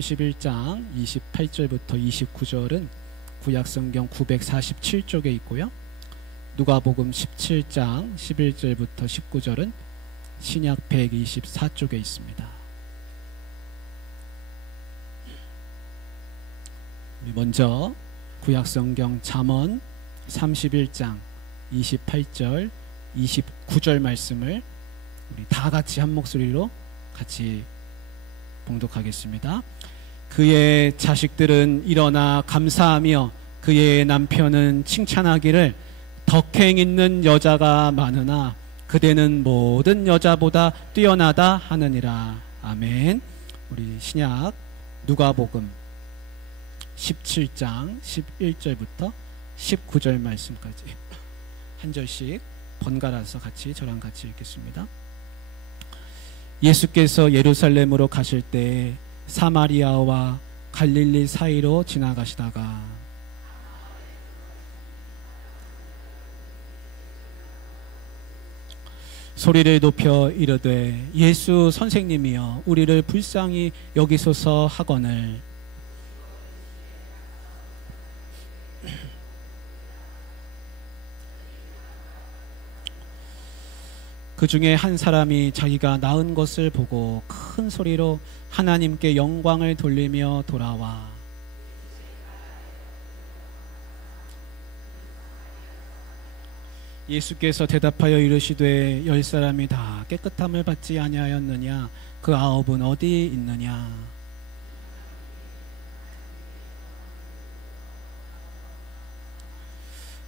31장 28절부터 29절은 구약성경 947쪽에 있고요. 누가복음 17장 11절부터 19절은 신약 124쪽에 있습니다. 먼저 구약성경 잠언 31장 28절 29절 말씀을 우리 다 같이 한 목소리로 같이 봉독하겠습니다. 그의 자식들은 일어나 감사하며 그의 남편은 칭찬하기를 덕행 있는 여자가 많으나 그대는 모든 여자보다 뛰어나다 하느니라. 아멘. 우리 신약 누가복음 17장 11절부터 19절 말씀까지 한 절씩 번갈아서 저랑 같이 읽겠습니다. 예수께서 예루살렘으로 가실 때 사마리아와 갈릴리 사이로 지나가시다가 소리를 높여 이르되 예수 선생님이여 우리를 불쌍히 여기소서 하거늘 그 중에 한 사람이 자기가 낳은 것을 보고 큰 소리로 하나님께 영광을 돌리며 돌아와 예수께서 대답하여 이르시되 10사람이 다 깨끗함을 받지 아니하였느냐 그 9은 어디 있느냐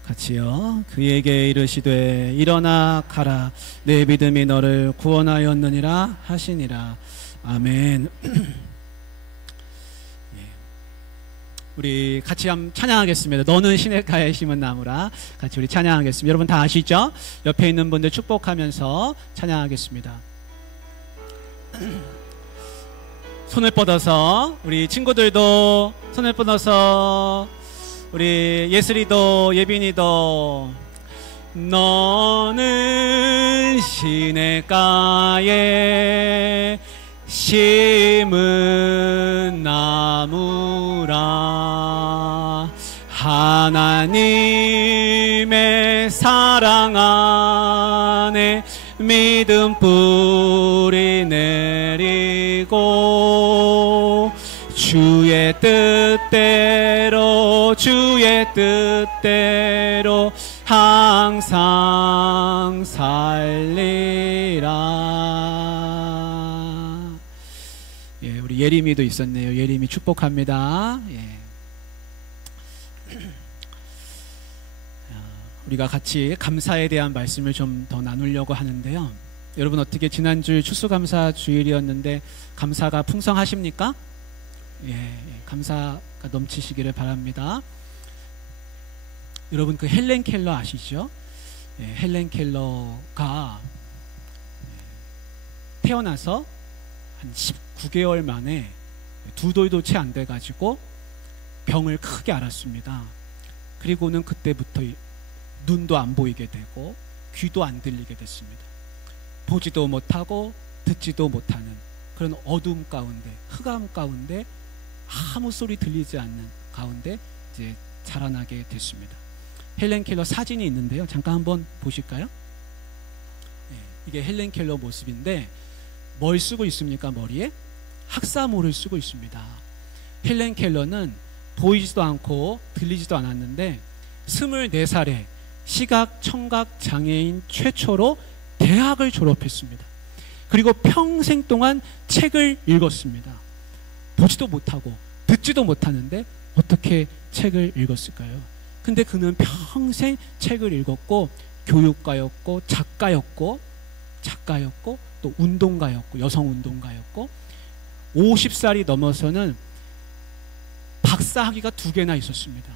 같이요. 그에게 이르시되 일어나 가라 내 믿음이 너를 구원하였느니라 하시니라. 아멘. 우리 같이 한번 찬양하겠습니다. 너는 시냇가에 심은 나무라. 같이 우리 찬양하겠습니다. 여러분 다 아시죠? 옆에 있는 분들 축복하면서 찬양하겠습니다. 손을 뻗어서 우리 친구들도 손을 뻗어서 우리 예슬이도 예빈이도 너는 시냇가에 심은 나무라 하나님의 사랑 안에 믿음 뿌리 내리고 주의 뜻대로 항상 살리라. 예, 우리 예림이도 있었네요. 예림이 축복합니다. 예. 우리가 같이 감사에 대한 말씀을 좀 더 나누려고 하는데요. 여러분 어떻게 지난주 추수감사 주일이었는데 감사가 풍성하십니까? 예, 감사가 넘치시기를 바랍니다. 여러분 그 헬렌 켈러 아시죠? 예, 헬렌 켈러가 태어나서 한 19개월 만에 2돌도 채 안 돼가지고 병을 크게 앓았습니다. 그리고는 그때부터 눈도 안 보이게 되고 귀도 안 들리게 됐습니다. 보지도 못하고 듣지도 못하는 그런 어둠 가운데 흑암 가운데 아무 소리 들리지 않는 가운데 이제 자라나게 됐습니다. 헬렌 켈러 사진이 있는데요. 잠깐 한번 보실까요? 네, 이게 헬렌 켈러 모습인데 뭘 쓰고 있습니까? 머리에? 학사모를 쓰고 있습니다. 헬렌 켈러는 보이지도 않고 들리지도 않았는데 24살에 시각 청각 장애인 최초로 대학을 졸업했습니다. 그리고 평생 동안 책을 읽었습니다. 보지도 못하고 듣지도 못하는데 어떻게 책을 읽었을까요? 근데 그는 평생 책을 읽었고 교육가였고 작가였고 또 운동가였고 여성운동가였고 50살이 넘어서는 박사학위가 2개나 있었습니다.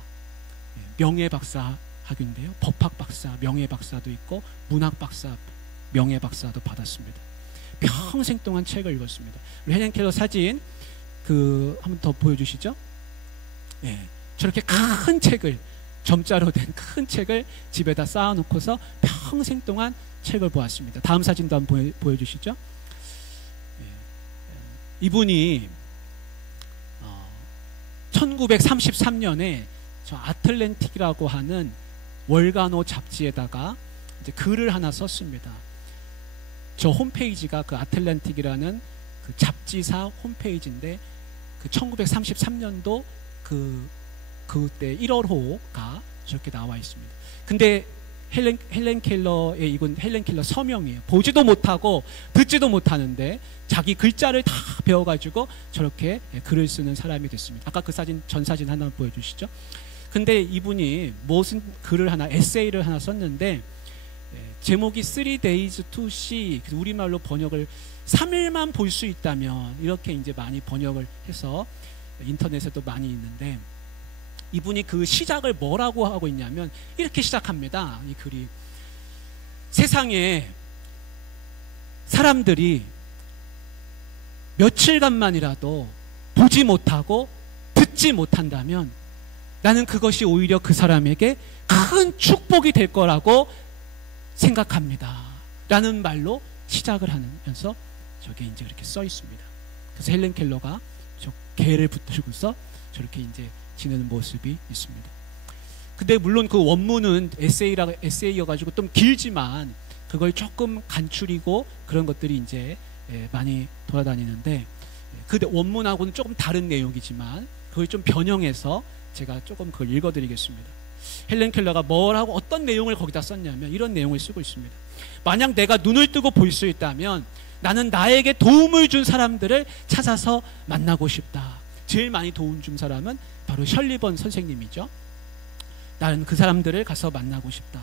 명예박사학위인데요. 법학박사 명예박사도 있고 문학박사 명예박사도 받았습니다. 평생 동안 책을 읽었습니다. 우리 헬렌 켈러 사진 한번 더 보여주시죠. 예, 저렇게 큰 책을 점자로 된 큰 책을 집에다 쌓아놓고서 평생 동안 책을 보았습니다. 다음 사진도 한번 보여주시죠. 예, 이분이 1933년에 저 아틀랜틱이라고 하는 월간호 잡지에다가 이제 글을 하나 썼습니다. 저 홈페이지가 그 아틀랜틱이라는 그 잡지사 홈페이지인데 그 1933년도 그때 1월호가 저렇게 나와 있습니다. 근데 헬렌 켈러의 이건 헬렌 켈러 서명이에요. 보지도 못하고 듣지도 못하는데 자기 글자를 다 배워가지고 저렇게 글을 쓰는 사람이 됐습니다. 아까 그 사진, 전 사진 하나 보여주시죠. 근데 이분이 무슨 글을 하나, 에세이를 하나 썼는데 제목이 3 days to see, 우리말로 번역을 3일만 볼 수 있다면, 이렇게 이제 많이 번역을 해서 인터넷에도 많이 있는데, 이분이 그 시작을 뭐라고 하고 있냐면 이렇게 시작합니다. 이 글이, 세상에 사람들이 며칠간만이라도 보지 못하고 듣지 못한다면 나는 그것이 오히려 그 사람에게 큰 축복이 될 거라고 생각합니다 라는 말로 시작을 하면서 저게 이제 이렇게 써 있습니다. 그래서 헬렌 켈러가 저 개를 붙들고서 저렇게 이제 지내는 모습이 있습니다. 근데 물론 그 원문은 에세이여가지고 좀 길지만 그걸 조금 간추리고 그런 것들이 이제 많이 돌아다니는데, 그 원문하고는 조금 다른 내용이지만 그걸 좀 변형해서 제가 조금 그걸 읽어드리겠습니다. 헬렌 켈러가 뭐라고 어떤 내용을 거기다 썼냐면 이런 내용을 쓰고 있습니다. 만약 내가 눈을 뜨고 볼 수 있다면 나는 나에게 도움을 준 사람들을 찾아서 만나고 싶다. 제일 많이 도움 준 사람은 바로 셜리번 선생님이죠. 나는 그 사람들을 가서 만나고 싶다.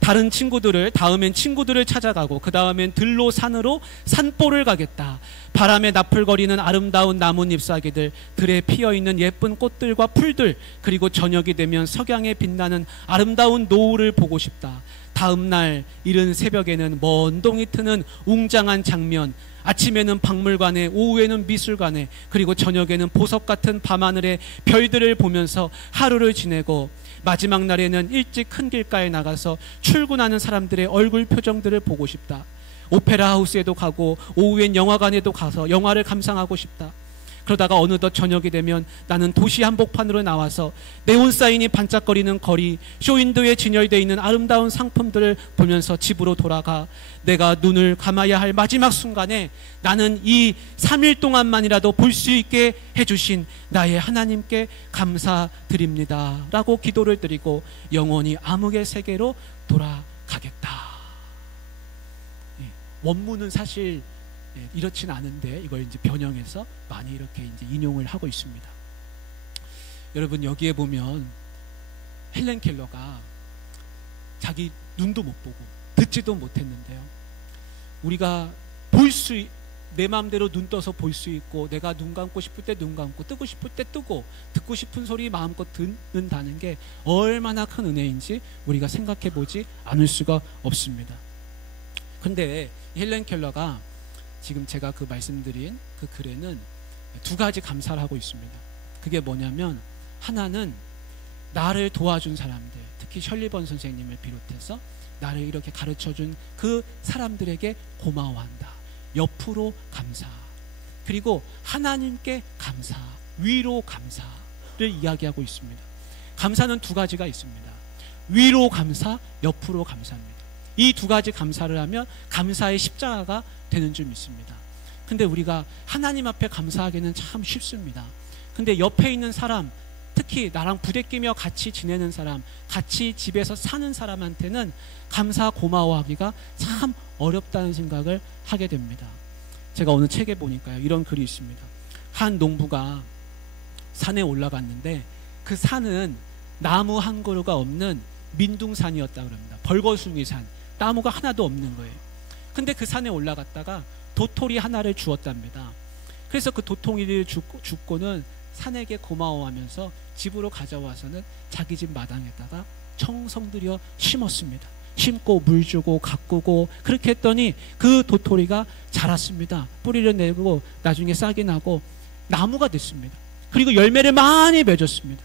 다음엔 친구들을 찾아가고 그 다음엔 들로 산으로 산보를 가겠다. 바람에 나풀거리는 아름다운 나뭇 잎사귀들, 들에 피어있는 예쁜 꽃들과 풀들, 그리고 저녁이 되면 석양에 빛나는 아름다운 노을을 보고 싶다. 다음날 이른 새벽에는 먼 동이 트는 웅장한 장면, 아침에는 박물관에, 오후에는 미술관에, 그리고 저녁에는 보석 같은 밤하늘의 별들을 보면서 하루를 지내고, 마지막 날에는 일찍 큰 길가에 나가서 출근하는 사람들의 얼굴 표정들을 보고 싶다. 오페라 하우스에도 가고 오후엔 영화관에도 가서 영화를 감상하고 싶다. 그러다가 어느덧 저녁이 되면 나는 도시 한복판으로 나와서 네온사인이 반짝거리는 거리, 쇼윈도에 진열되어 있는 아름다운 상품들을 보면서 집으로 돌아가 내가 눈을 감아야 할 마지막 순간에 나는 이 3일 동안만이라도 볼 수 있게 해주신 나의 하나님께 감사드립니다 라고 기도를 드리고 영원히 암흑의 세계로 돌아가겠다. 원문은 사실 이렇진 않은데 이걸 이제 변형해서 많이 이렇게 이제 인용을 하고 있습니다. 여러분, 여기에 보면 헬렌 켈러가 자기 눈도 못 보고 듣지도 못했는데요, 우리가 내 마음대로 눈 떠서 볼 수 있고, 내가 눈 감고 싶을 때 눈 감고, 뜨고 싶을 때 뜨고, 듣고 싶은 소리 마음껏 듣는다는 게 얼마나 큰 은혜인지 우리가 생각해 보지 않을 수가 없습니다. 근데 헬렌 켈러가 지금 제가 그 말씀드린 그 글에는 두 가지 감사를 하고 있습니다. 그게 뭐냐면, 하나는 나를 도와준 사람들, 특히 셜리번 선생님을 비롯해서 나를 이렇게 가르쳐준 그 사람들에게 고마워한다. 옆으로 감사. 그리고 하나님께 감사, 위로 감사를 이야기하고 있습니다. 감사는 두 가지가 있습니다. 위로 감사, 옆으로 감사입니다. 이 두 가지 감사를 하면 감사의 십자가가 되는 줄 믿습니다. 근데 우리가 하나님 앞에 감사하기는 참 쉽습니다. 근데 옆에 있는 사람, 특히 나랑 부대끼며 같이 지내는 사람, 같이 집에서 사는 사람한테는 감사 고마워하기가 참 어렵다는 생각을 하게 됩니다. 제가 어느 책에 보니까요, 이런 글이 있습니다. 한 농부가 산에 올라갔는데 그 산은 나무 한 그루가 없는 민둥산이었다고 합니다. 벌거숭이 산, 나무가 하나도 없는 거예요. 근데 그 산에 올라갔다가 도토리 하나를 주었답니다. 그래서 그 도토리를 줍고는 산에게 고마워하면서 집으로 가져와서는 자기 집 마당에다가 청성들여 심었습니다. 심고 물 주고 가꾸고 그렇게 했더니 그 도토리가 자랐습니다. 뿌리를 내고 나중에 싹이 나고 나무가 됐습니다. 그리고 열매를 많이 맺었습니다.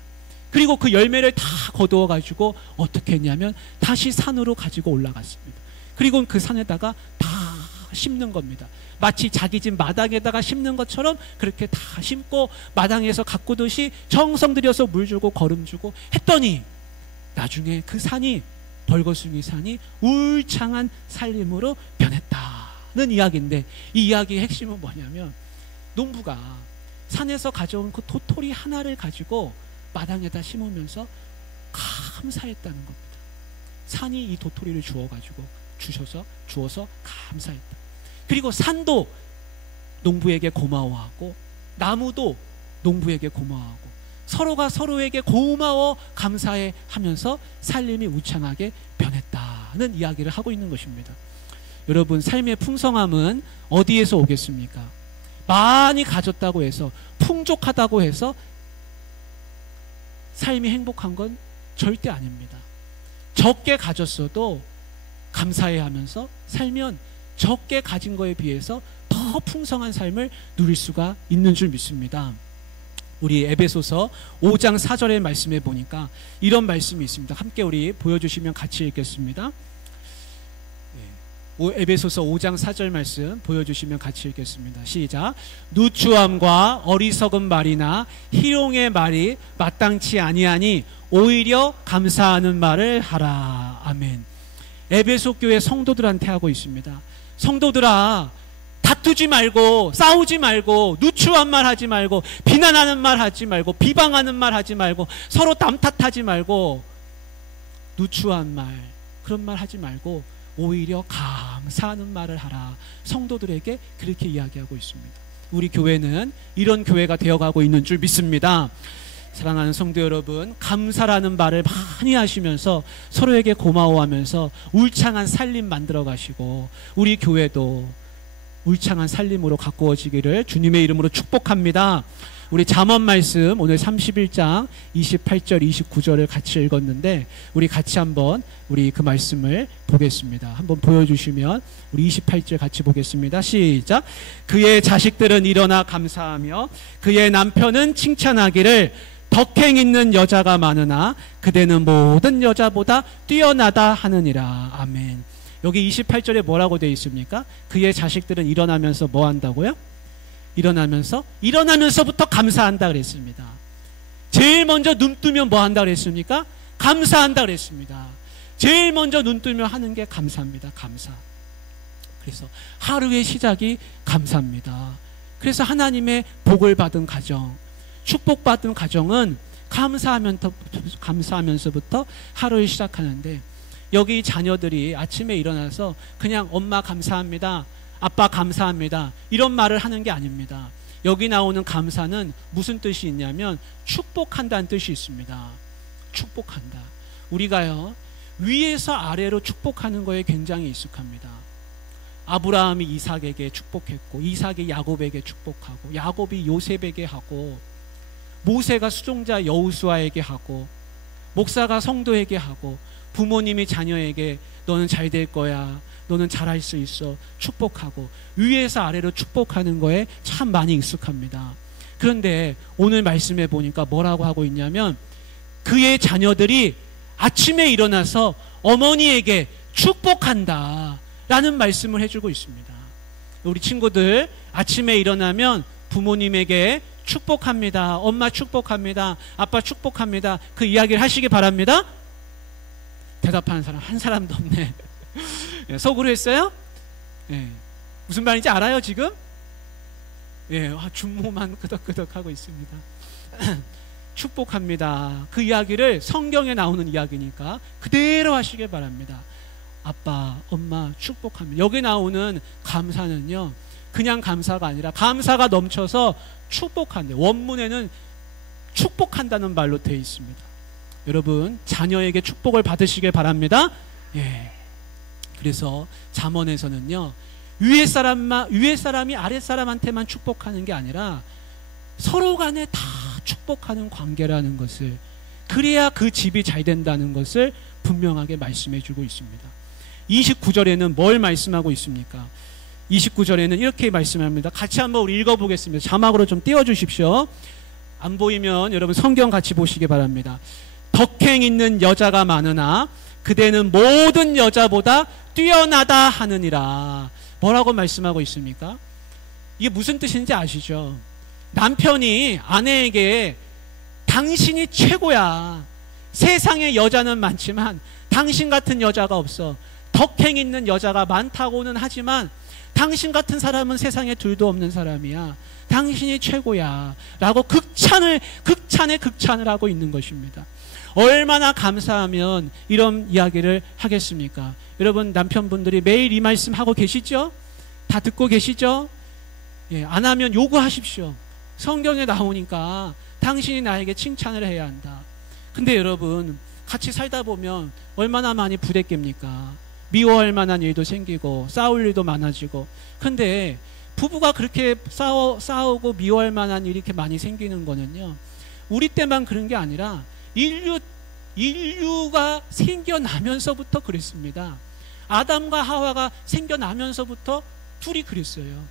그리고 그 열매를 다 거두어 가지고 어떻게 했냐면 다시 산으로 가지고 올라갔습니다. 그리고 그 산에다가 다 심는 겁니다. 마치 자기 집 마당에다가 심는 것처럼 그렇게 다 심고 마당에서 가꾸듯이 정성 들여서 물 주고 거름 주고 했더니 나중에 그 산이, 벌거숭이 산이 울창한 살림으로 변했다는 이야기인데, 이 이야기의 핵심은 뭐냐면 농부가 산에서 가져온 그 도토리 하나를 가지고 마당에다 심으면서 감사했다는 겁니다. 산이 이 도토리를 주어서 감사했다. 그리고 산도 농부에게 고마워하고 나무도 농부에게 고마워하고 서로가 서로에게 고마워 감사해 하면서 살림이 우창하게 변했다는 이야기를 하고 있는 것입니다. 여러분, 삶의 풍성함은 어디에서 오겠습니까? 많이 가졌다고 해서, 풍족하다고 해서 삶이 행복한 건 절대 아닙니다. 적게 가졌어도 감사해 하면서 살면 적게 가진 거에 비해서 더 풍성한 삶을 누릴 수가 있는 줄 믿습니다. 우리 에베소서 5장 4절의 말씀에 보니까 이런 말씀이 있습니다. 함께 우리 보여주시면 같이 읽겠습니다. 에베소서 5장 4절 말씀 보여주시면 같이 읽겠습니다. 시작. 누추함과 어리석은 말이나 희롱의 말이 마땅치 아니하니 오히려 감사하는 말을 하라. 아멘. 에베소 교회 성도들한테 하고 있습니다. 성도들아, 다투지 말고 싸우지 말고 누추한 말 하지 말고 비난하는 말 하지 말고 비방하는 말 하지 말고 서로 남 탓하지 말고 누추한 말, 그런 말 하지 말고 오히려 감사하는 말을 하라. 성도들에게 그렇게 이야기하고 있습니다. 우리 교회는 이런 교회가 되어가고 있는 줄 믿습니다. 사랑하는 성도 여러분, 감사라는 말을 많이 하시면서 서로에게 고마워하면서 울창한 살림 만들어 가시고 우리 교회도 울창한 살림으로 가꾸어지기를 주님의 이름으로 축복합니다. 우리 잠언 말씀 오늘 31장 28절 29절을 같이 읽었는데 우리 같이 한번 우리 그 말씀을 보겠습니다. 한번 보여주시면 우리 28절 같이 보겠습니다. 시작. 그의 자식들은 일어나 감사하며 그의 남편은 칭찬하기를 덕행 있는 여자가 많으나 그대는 모든 여자보다 뛰어나다 하느니라. 아멘. 여기 28절에 뭐라고 되어 있습니까? 그의 자식들은 일어나면서 뭐 한다고요? 일어나면서부터 감사한다 그랬습니다. 제일 먼저 눈 뜨면 뭐 한다 그랬습니까? 감사한다 그랬습니다. 제일 먼저 눈 뜨면 하는 게 감사입니다. 감사. 그래서 하루의 시작이 감사입니다. 그래서 하나님의 복을 받은 가정, 축복받은 가정은 감사하면서부터 하루를 시작하는데, 여기 자녀들이 아침에 일어나서 그냥 엄마 감사합니다, 아빠 감사합니다 이런 말을 하는 게 아닙니다. 여기 나오는 감사는 무슨 뜻이 있냐면 축복한다는 뜻이 있습니다. 축복한다. 우리가요 위에서 아래로 축복하는 거에 굉장히 익숙합니다. 아브라함이 이삭에게 축복했고 이삭이 야곱에게 축복하고 야곱이 요셉에게 하고 모세가 수종자 여호수아에게 하고 목사가 성도에게 하고 부모님이 자녀에게 너는 잘 될 거야, 너는 잘할 수 있어 축복하고 위에서 아래로 축복하는 거에 참 많이 익숙합니다. 그런데 오늘 말씀에 보니까 뭐라고 하고 있냐면 그의 자녀들이 아침에 일어나서 어머니에게 축복한다 라는 말씀을 해주고 있습니다. 우리 친구들 아침에 일어나면 부모님에게 축복합니다, 엄마 축복합니다, 아빠 축복합니다 그 이야기를 하시기 바랍니다. 대답하는 사람 한 사람도 없네. 속으로 했어요? 예. 무슨 말인지 알아요 지금? 예, 준모만 끄덕끄덕 하고 있습니다. 축복합니다. 그 이야기를 성경에 나오는 이야기니까 그대로 하시길 바랍니다. 아빠, 엄마 축복합니다. 여기 나오는 감사는요 그냥 감사가 아니라 감사가 넘쳐서 축복한다. 원문에는 축복한다는 말로 되어 있습니다. 여러분 자녀에게 축복을 받으시길 바랍니다. 예. 그래서 잠언에서는요 위에 사람이 아랫 사람한테만 축복하는 게 아니라 서로 간에 다 축복하는 관계라는 것을, 그래야 그 집이 잘 된다는 것을 분명하게 말씀해 주고 있습니다. 29절에는 뭘 말씀하고 있습니까? 29절에는 이렇게 말씀합니다. 같이 한번 우리 읽어보겠습니다. 자막으로 좀 띄워주십시오. 안 보이면 여러분 성경 같이 보시기 바랍니다. 덕행 있는 여자가 많으나 그대는 모든 여자보다 뛰어나다 하느니라. 뭐라고 말씀하고 있습니까? 이게 무슨 뜻인지 아시죠? 남편이 아내에게 당신이 최고야. 세상에 여자는 많지만 당신 같은 여자가 없어. 덕행 있는 여자가 많다고는 하지만 당신 같은 사람은 세상에 둘도 없는 사람이야. 당신이 최고야. 라고 극찬의 극찬을 하고 있는 것입니다. 얼마나 감사하면 이런 이야기를 하겠습니까? 여러분, 남편분들이 매일 이 말씀 하고 계시죠? 다 듣고 계시죠? 예, 안 하면 요구하십시오. 성경에 나오니까 당신이 나에게 칭찬을 해야 한다. 근데 여러분, 같이 살다 보면 얼마나 많이 부대깹니까? 미워할 만한 일도 생기고 싸울 일도 많아지고. 근데 부부가 그렇게 싸우고 미워할 만한 일이 이렇게 많이 생기는 거는요, 우리 때만 그런 게 아니라 인류가 생겨나면서부터 그랬습니다. 아담과 하와가 생겨나면서부터 둘이 그랬어요.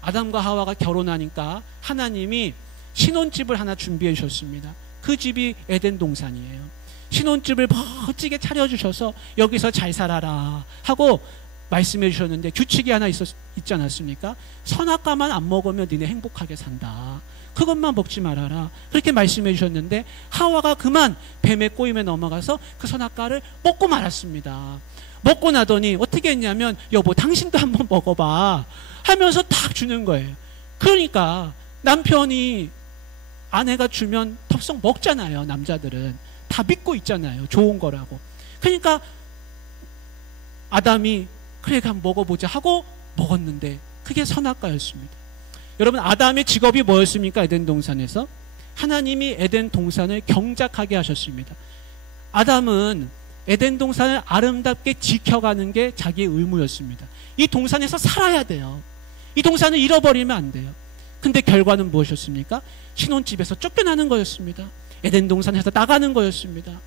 아담과 하와가 결혼하니까 하나님이 신혼집을 하나 준비해 주셨습니다. 그 집이 에덴 동산이에요. 신혼집을 멋지게 차려주셔서 여기서 잘 살아라 하고 말씀해 주셨는데 규칙이 하나 있지 않았습니까? 선악과만 안 먹으면 니네 행복하게 산다. 그것만 먹지 말아라. 그렇게 말씀해 주셨는데 하와가 그만 뱀의 꼬임에 넘어가서 그 선악과를 먹고 말았습니다. 먹고 나더니 어떻게 했냐면 여보 당신도 한번 먹어봐 하면서 딱 주는 거예요. 그러니까 남편이 아내가 주면 덥석 먹잖아요. 남자들은 다 믿고 있잖아요. 좋은 거라고. 그러니까 아담이 그래 한번 먹어보자 하고 먹었는데 그게 선악과였습니다. 여러분, 아담의 직업이 뭐였습니까? 에덴 동산에서 하나님이 에덴 동산을 경작하게 하셨습니다. 아담은 에덴 동산을 아름답게 지켜가는 게 자기의 의무였습니다. 이 동산에서 살아야 돼요. 이 동산을 잃어버리면 안 돼요. 근데 결과는 무엇이었습니까? 신혼집에서 쫓겨나는 거였습니다. 에덴 동산에서 나가는 거였습니다.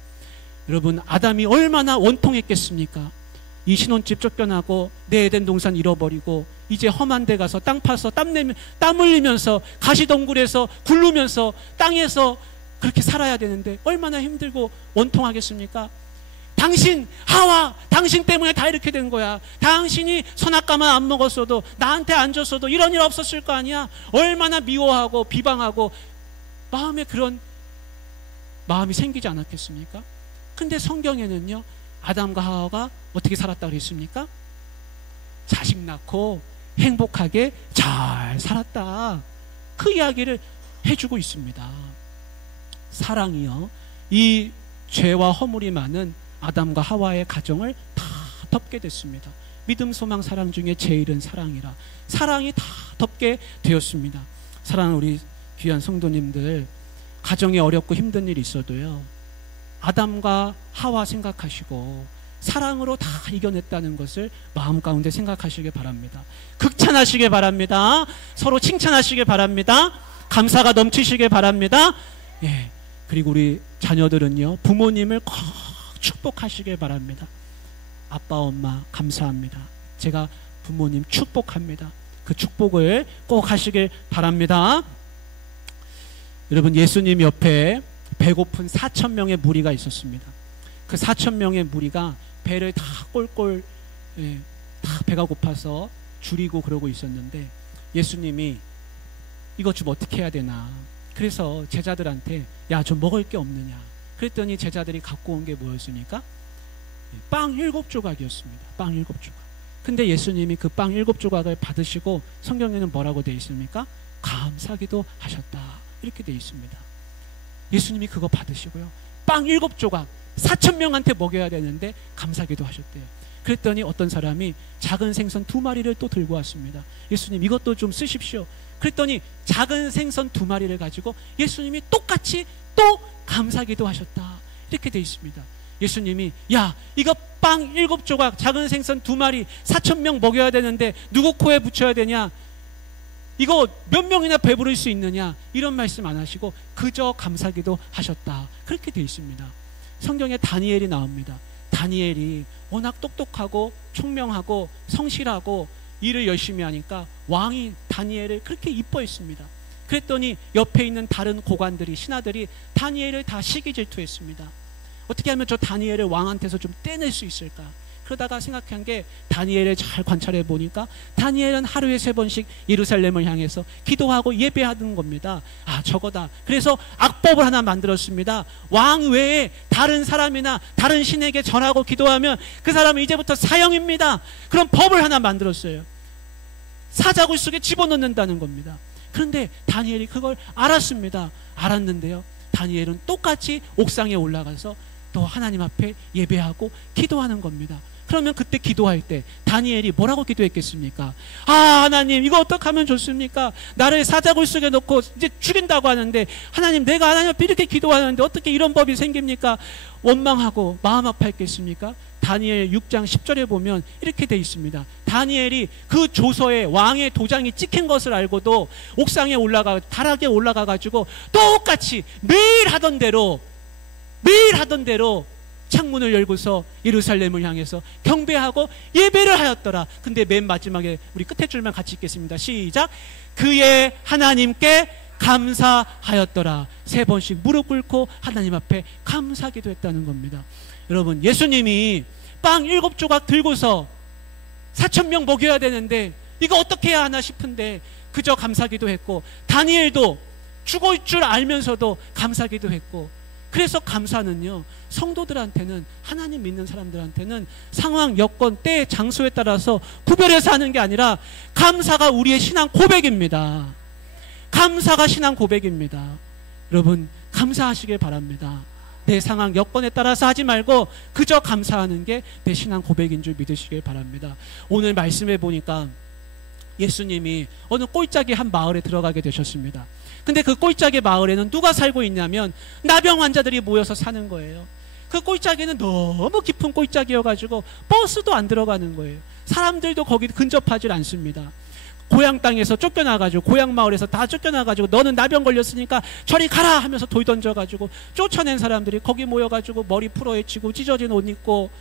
여러분, 아담이 얼마나 원통했겠습니까? 이 신혼집 쫓겨나고 내 에덴 동산 잃어버리고 이제 험한 데 가서 땅 파서 땀 흘리면서 가시덩굴에서 굴르면서 땅에서 그렇게 살아야 되는데 얼마나 힘들고 원통하겠습니까? 당신 하와, 당신 때문에 다 이렇게 된 거야. 당신이 선악과만 안 먹었어도 나한테 안 줬어도 이런 일 없었을 거 아니야. 얼마나 미워하고 비방하고 마음에 그런 마음이 생기지 않았겠습니까? 근데 성경에는요, 아담과 하와가 어떻게 살았다고 그랬습니까? 자식 낳고 행복하게 잘 살았다. 그 이야기를 해주고 있습니다. 사랑이요, 이 죄와 허물이 많은 아담과 하와의 가정을 다 덮게 됐습니다. 믿음, 소망, 사랑 중에 제일은 사랑이라 사랑이 다 덮게 되었습니다. 사랑하는 우리 귀한 성도님들, 가정에 어렵고 힘든 일이 있어도요, 아담과 하와 생각하시고 사랑으로 다 이겨냈다는 것을 마음 가운데 생각하시길 바랍니다. 극찬하시길 바랍니다. 서로 칭찬하시길 바랍니다. 감사가 넘치시길 바랍니다. 예. 그리고 우리 자녀들은요, 부모님을 꼭 축복하시길 바랍니다. 아빠, 엄마 감사합니다. 제가 부모님 축복합니다. 그 축복을 꼭 하시길 바랍니다. 여러분, 예수님 옆에 배고픈 4,000명의 무리가 있었습니다. 그 4,000명의 무리가 배를 다 꼴꼴, 다 배가 고파서 줄이고 그러고 있었는데 예수님이 이것 좀 어떻게 해야 되나. 그래서 제자들한테 야, 좀 먹을 게 없느냐. 그랬더니 제자들이 갖고 온 게 뭐였습니까? 빵 7조각이었습니다. 빵 7조각. 근데 예수님이 그 빵 7조각을 받으시고 성경에는 뭐라고 되어 있습니까? 감사기도 하셨다. 이렇게 되어 있습니다. 예수님이 그거 받으시고요, 빵 7조각 4,000명한테 먹여야 되는데 감사기도 하셨대요. 그랬더니 어떤 사람이 작은 생선 2마리를 또 들고 왔습니다. 예수님 이것도 좀 쓰십시오. 그랬더니 작은 생선 2마리를 가지고 예수님이 똑같이 또 감사기도 하셨다. 이렇게 되어 있습니다. 예수님이 야, 이거 빵 7조각 작은 생선 2마리 4,000명 먹여야 되는데 누구 코에 붙여야 되냐, 이거 몇 명이나 배부를 수 있느냐, 이런 말씀 안 하시고 그저 감사기도 하셨다. 그렇게 되어 있습니다. 성경에 다니엘이 나옵니다. 다니엘이 워낙 똑똑하고 총명하고 성실하고 일을 열심히 하니까 왕이 다니엘을 그렇게 이뻐했습니다. 그랬더니 옆에 있는 다른 고관들이, 신하들이 다니엘을 다 시기 질투했습니다. 어떻게 하면 저 다니엘을 왕한테서 좀 떼낼 수 있을까? 그러다가 생각한 게 다니엘을 잘 관찰해 보니까 다니엘은 하루에 3번씩 예루살렘을 향해서 기도하고 예배하는 겁니다. 아, 저거다. 그래서 악법을 하나 만들었습니다. 왕 외에 다른 사람이나 다른 신에게 전하고 기도하면 그 사람은 이제부터 사형입니다. 그런 법을 하나 만들었어요. 사자굴 속에 집어넣는다는 겁니다. 그런데 다니엘이 그걸 알았습니다. 알았는데요, 다니엘은 똑같이 옥상에 올라가서 또 하나님 앞에 예배하고 기도하는 겁니다. 그러면 그때 기도할 때 다니엘이 뭐라고 기도했겠습니까? 아, 하나님, 이거 어떻게 하면 좋습니까? 나를 사자굴 속에 넣고 이제 죽인다고 하는데, 하나님, 내가 하나님 앞에 이렇게 기도하는데 어떻게 이런 법이 생깁니까? 원망하고 마음 아파했겠습니까? 다니엘 6장 10절에 보면 이렇게 돼 있습니다. 다니엘이 그 조서에 왕의 도장이 찍힌 것을 알고도 옥상에 다락에 올라가 가지고 똑같이 매일 하던 대로 창문을 열고서 예루살렘을 향해서 경배하고 예배를 하였더라. 근데 맨 마지막에 우리 끝에 줄만 같이 읽겠습니다. 시작. 그의 하나님께 감사하였더라. 3번씩 무릎 꿇고 하나님 앞에 감사기도 했다는 겁니다. 여러분, 예수님이 빵 7조각 들고서 4,000명 먹여야 되는데 이거 어떻게 해야 하나 싶은데 그저 감사기도 했고, 다니엘도 죽을 줄 알면서도 감사기도 했고, 그래서 감사는요, 성도들한테는, 하나님 믿는 사람들한테는 상황, 여건, 때, 장소에 따라서 구별해서 하는 게 아니라 감사가 우리의 신앙 고백입니다. 감사가 신앙 고백입니다. 여러분, 감사하시길 바랍니다. 내 상황, 여건에 따라서 하지 말고 그저 감사하는 게 내 신앙 고백인 줄 믿으시길 바랍니다. 오늘 말씀해 보니까 예수님이 어느 꼴짝이 한 마을에 들어가게 되셨습니다. 근데 그 꼴짝의 마을에는 누가 살고 있냐면 나병 환자들이 모여서 사는 거예요. 그 꼴짝이는 너무 깊은 꼴짝이어가지고 버스도 안 들어가는 거예요. 사람들도 거기 근접하지 않습니다. 고향 땅에서 쫓겨나가지고, 고향 마을에서 다 쫓겨나가지고 너는 나병 걸렸으니까 저리 가라 하면서 돌 던져가지고 쫓아낸 사람들이 거기 모여가지고 머리 풀어헤치고 찢어진 옷 입고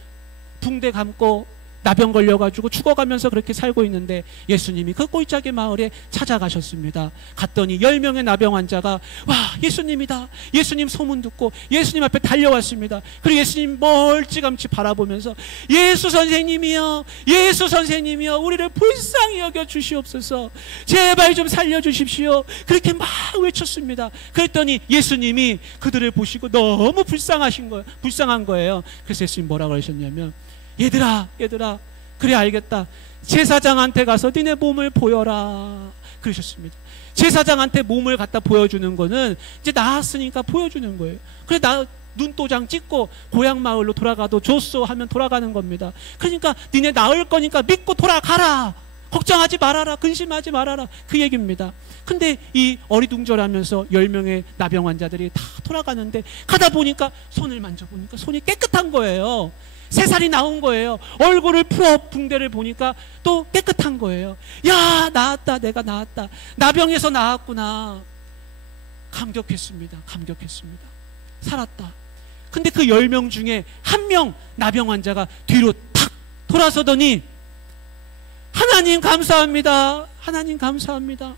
붕대 감고 나병 걸려가지고 죽어가면서 그렇게 살고 있는데, 예수님이 그 꼴짝의 마을에 찾아가셨습니다. 갔더니 10명의 나병 환자가 와, 예수님이다, 예수님 소문 듣고 예수님 앞에 달려왔습니다. 그리고 예수님 멀찌감치 바라보면서 예수 선생님이여, 예수 선생님이여, 우리를 불쌍히 여겨 주시옵소서, 제발 좀 살려주십시오, 그렇게 막 외쳤습니다. 그랬더니 예수님이 그들을 보시고 너무 불쌍한 거예요. 그래서 예수님 뭐라고 하셨냐면, 얘들아, 그래 알겠다, 제사장한테 가서 니네 몸을 보여라 그러셨습니다. 제사장한테 몸을 갖다 보여주는 거는 이제 나았으니까 보여주는 거예요. 그래, 나 눈도장 찍고 고향 마을로 돌아가도 좋소 하면 돌아가는 겁니다. 그러니까 니네 나을 거니까 믿고 돌아가라, 걱정하지 말아라, 근심하지 말아라, 그 얘기입니다. 근데 이 어리둥절하면서 10명의 나병 환자들이 다 돌아가는데, 가다 보니까 손을 만져보니까 손이 깨끗한 거예요. 새살이 나온 거예요. 얼굴을 풀어 붕대를 보니까 또 깨끗한 거예요. 야, 나았다, 내가 나았다, 나병에서 나았구나. 감격했습니다. 살았다. 근데 그 10명 중에 한 명 나병 환자가 뒤로 탁 돌아서더니 하나님 감사합니다, 하나님 감사합니다,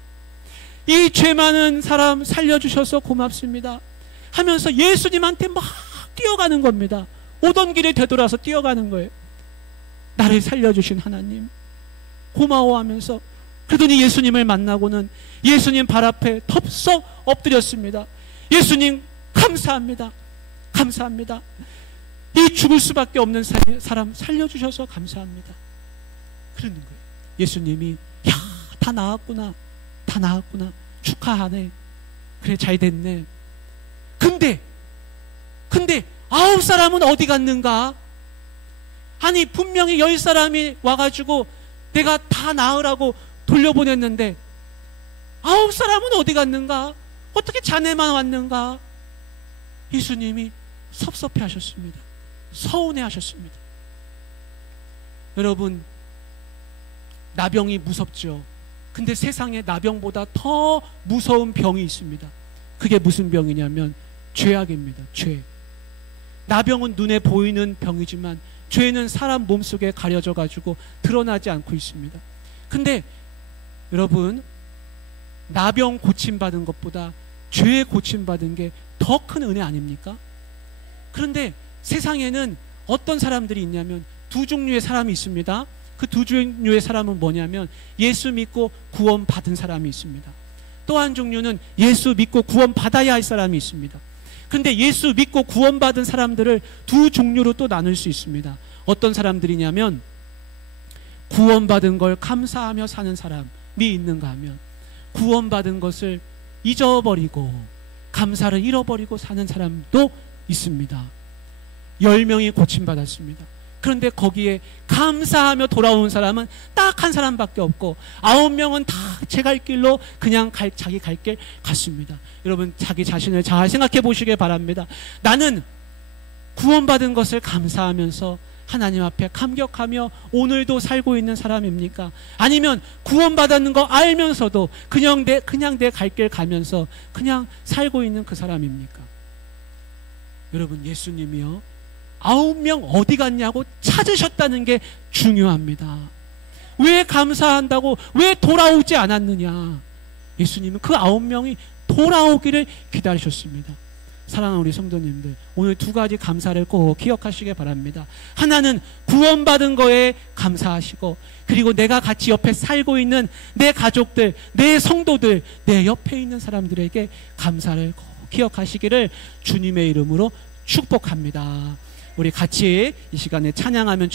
이 죄 많은 사람 살려주셔서 고맙습니다 하면서 예수님한테 막 뛰어가는 겁니다. 오던 길에 되돌아서 뛰어가는 거예요. 나를 살려주신 하나님 고마워하면서. 그러더니 예수님을 만나고는 예수님 발 앞에 덥석 엎드렸습니다. 예수님 감사합니다, 감사합니다, 이 죽을 수밖에 없는 사람 살려주셔서 감사합니다 그러는 거예요. 예수님이 야, 다 나았구나, 축하하네, 그래 잘 됐네. 근데 9사람은 어디 갔는가? 아니, 분명히 10사람이 와가지고 내가 다 나으라고 돌려보냈는데 9사람은 어디 갔는가? 어떻게 자네만 왔는가? 예수님이 섭섭해 하셨습니다. 서운해 하셨습니다. 여러분, 나병이 무섭죠. 근데 세상에 나병보다 더 무서운 병이 있습니다. 그게 무슨 병이냐면 죄악입니다. 죄. 나병은 눈에 보이는 병이지만 죄는 사람 몸속에 가려져 가지고 드러나지 않고 있습니다. 근데 여러분, 나병 고침받은 것보다 죄 고침받은 게 더 큰 은혜 아닙니까? 그런데 세상에는 어떤 사람들이 있냐면 두 종류의 사람이 있습니다. 그 두 종류의 사람은 뭐냐면 예수 믿고 구원받은 사람이 있습니다. 또 한 종류는 예수 믿고 구원받아야 할 사람이 있습니다. 그런데 예수 믿고 구원받은 사람들을 두 종류로 또 나눌 수 있습니다. 어떤 사람들이냐면 구원받은 걸 감사하며 사는 사람이 있는가 하면 구원받은 것을 잊어버리고 감사를 잃어버리고 사는 사람도 있습니다. 10명이 고침받았습니다. 그런데 거기에 감사하며 돌아온 사람은 딱 한 사람밖에 없고 9명은 다 제 갈 길로 그냥 자기 갈 길 갔습니다. 여러분 자기 자신을 잘 생각해 보시길 바랍니다. 나는 구원받은 것을 감사하면서 하나님 앞에 감격하며 오늘도 살고 있는 사람입니까? 아니면 구원받았는 거 알면서도 그냥 내 갈 길 가면서 그냥 살고 있는 그 사람입니까? 여러분 예수님이요 9명 어디 갔냐고 찾으셨다는 게 중요합니다. 왜 감사한다고 왜 돌아오지 않았느냐? 예수님은 그 9명이 돌아오기를 기다리셨습니다. 사랑하는 우리 성도님들, 오늘 두 가지 감사를 꼭 기억하시길 바랍니다. 하나는 구원받은 거에 감사하시고, 그리고 내가 같이 옆에 살고 있는 내 가족들, 내 성도들, 내 옆에 있는 사람들에게 감사를 꼭 기억하시기를 주님의 이름으로 축복합니다. 우리 같이 이 시간에 찬양하면